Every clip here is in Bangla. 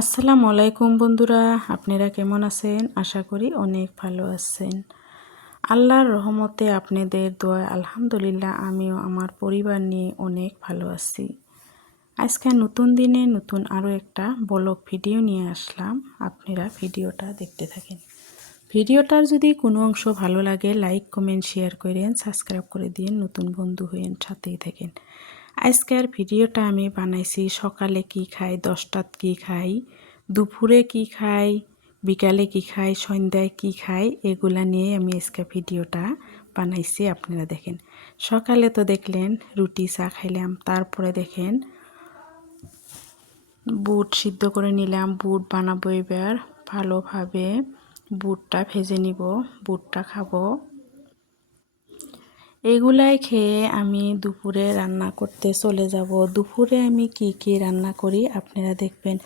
আসসালামু আলাইকুম বন্ধুরা, আপনারা কেমন আছেন? আশা করি অনেক ভালো আছেন। আল্লাহর রহমতে আপনাদের দোয়ায় আলহামদুলিল্লাহ আমিও আমার পরিবার নিয়ে অনেক ভালো আছি। আজকে নতুন দিনে নতুন আরও একটা ব্লগ ভিডিও নিয়ে আসলাম। আপনারা ভিডিওটা দেখতে থাকেন। ভিডিওটার যদি কোনো অংশ ভালো লাগে লাইক কমেন্ট শেয়ার করেন, সাবস্ক্রাইব করে দিন, নতুন বন্ধু হয়ে সাথেই থাকেন। আজকের ভিডিওটা আমি বানাইছি সকালে কি খাই, 10টাত কি খাই, দুপুরে কি খাই, বিকালে কি খাই, সন্ধ্যায় কি খাই, এগুলা নিয়ে আমি আজকে ভিডিওটা বানাইছি। আপনারা দেখেন, সকালে তো দেখলেন রুটি চা খাইলাম, তারপরে দেখেন বুট সিদ্ধ করে নিলাম। বুট বানাবো এবার ভালোভাবে, বুটটা ভেজে নিব, বুটটা খাবো। এগুলাই খেয়ে আমি দুপুরে রান্না করতে চলে যাব। দুপুরে আমি কি কি রান্না করি আপনারা দেখবেন।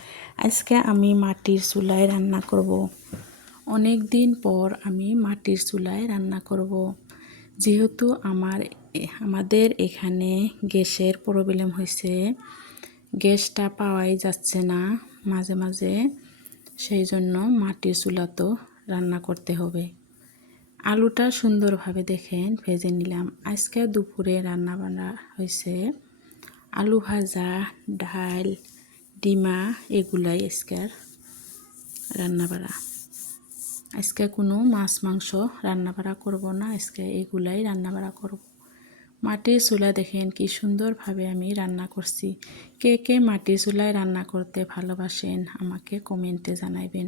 আজকে আমি মাটির চুলায় রান্না করব। অনেক দিন পর আমি মাটির চুলায় রান্না করব। যেহেতু আমাদের এখানে গ্যাসের প্রবলেম হয়েছে, গ্যাসটা পাওয়াই যাচ্ছে না মাঝে মাঝে, সেই জন্য মাটির চুলাতেও রান্না করতে হবে। আলুটা সুন্দরভাবে দেখেন ভেজে নিলাম। আজকে দুপুরে রান্না বান্না হয়েছে আলু ভাজা, ডাল, ডিমা, এগুলাই আজকের রান্না বাড়া। আজকে কোনো মাছ মাংস রান্না বাড়া করব না, আজকে এগুলাই রান্না বাড়া করব। মাটির চুলা দেখেন কি সুন্দরভাবে আমি রান্না করছি। কে কে মাটির চুলায় রান্না করতে ভালোবাসেন আমাকে কমেন্টে জানাইবেন।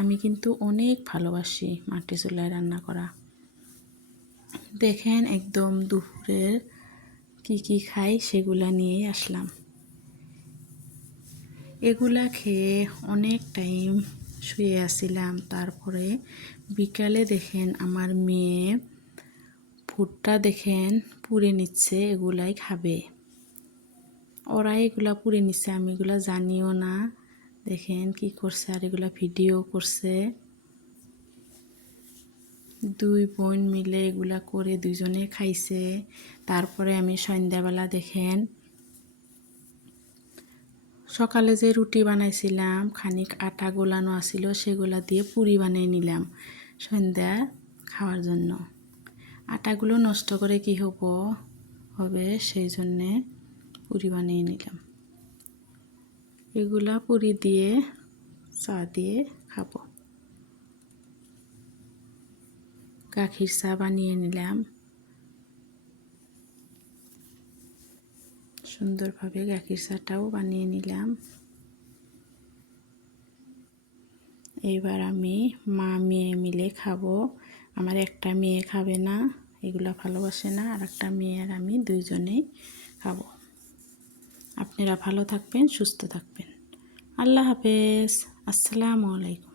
আমি কিন্তু অনেক ভালোবাসি মাটির চুলায় রান্না করা। দেখেন একদম দুপুরের কি কি খাই সেগুলা নিয়ে আসলাম। এগুলা খেয়ে অনেক টাইম শুয়ে আসছিলাম। তারপরে বিকালে দেখেন আমার মেয়ে ভুট্টা দেখেন পুড়ে নিচ্ছে, এগুলাই খাবে। ওরা এগুলা পুড়ে নিচ্ছে, আমি এগুলা জানিও না। দেখেন কি করছে, আর এগুলা ভিডিও করছে। দুই বোন মিলে এগুলা করে দুজনে খাইছে। তারপরে আমি সন্ধ্যাবেলা দেখেন সকালে যে রুটি বানাইছিলাম, খানিক আটা গোলানো আছিল, সেগুলা দিয়ে পুরি বানিয়ে নিলাম সন্ধ্যা খাওয়ার জন্য। আটাগুলো নষ্ট করে কি হবে, সেই জন্যে পুরি বানিয়ে নিলাম। এগুলা পুরি দিয়ে চা দিয়ে খাবো। গাখির চা বানিয়ে নিলাম সুন্দরভাবে, গাখির চাটাও বানিয়ে নিলাম। এবার আমি মা মেয়ে মিলে খাবো। আমার একটা মেয়ে খাবে না, এগুলা ভালোবাসে না, আর একটা মেয়ে আর আমি দুইজনেই খাবো। আপনারা ভালো থাকবেন, সুস্থ থাকবেন। আল্লাহ হাফেজ, আসসালামু আলাইকুম।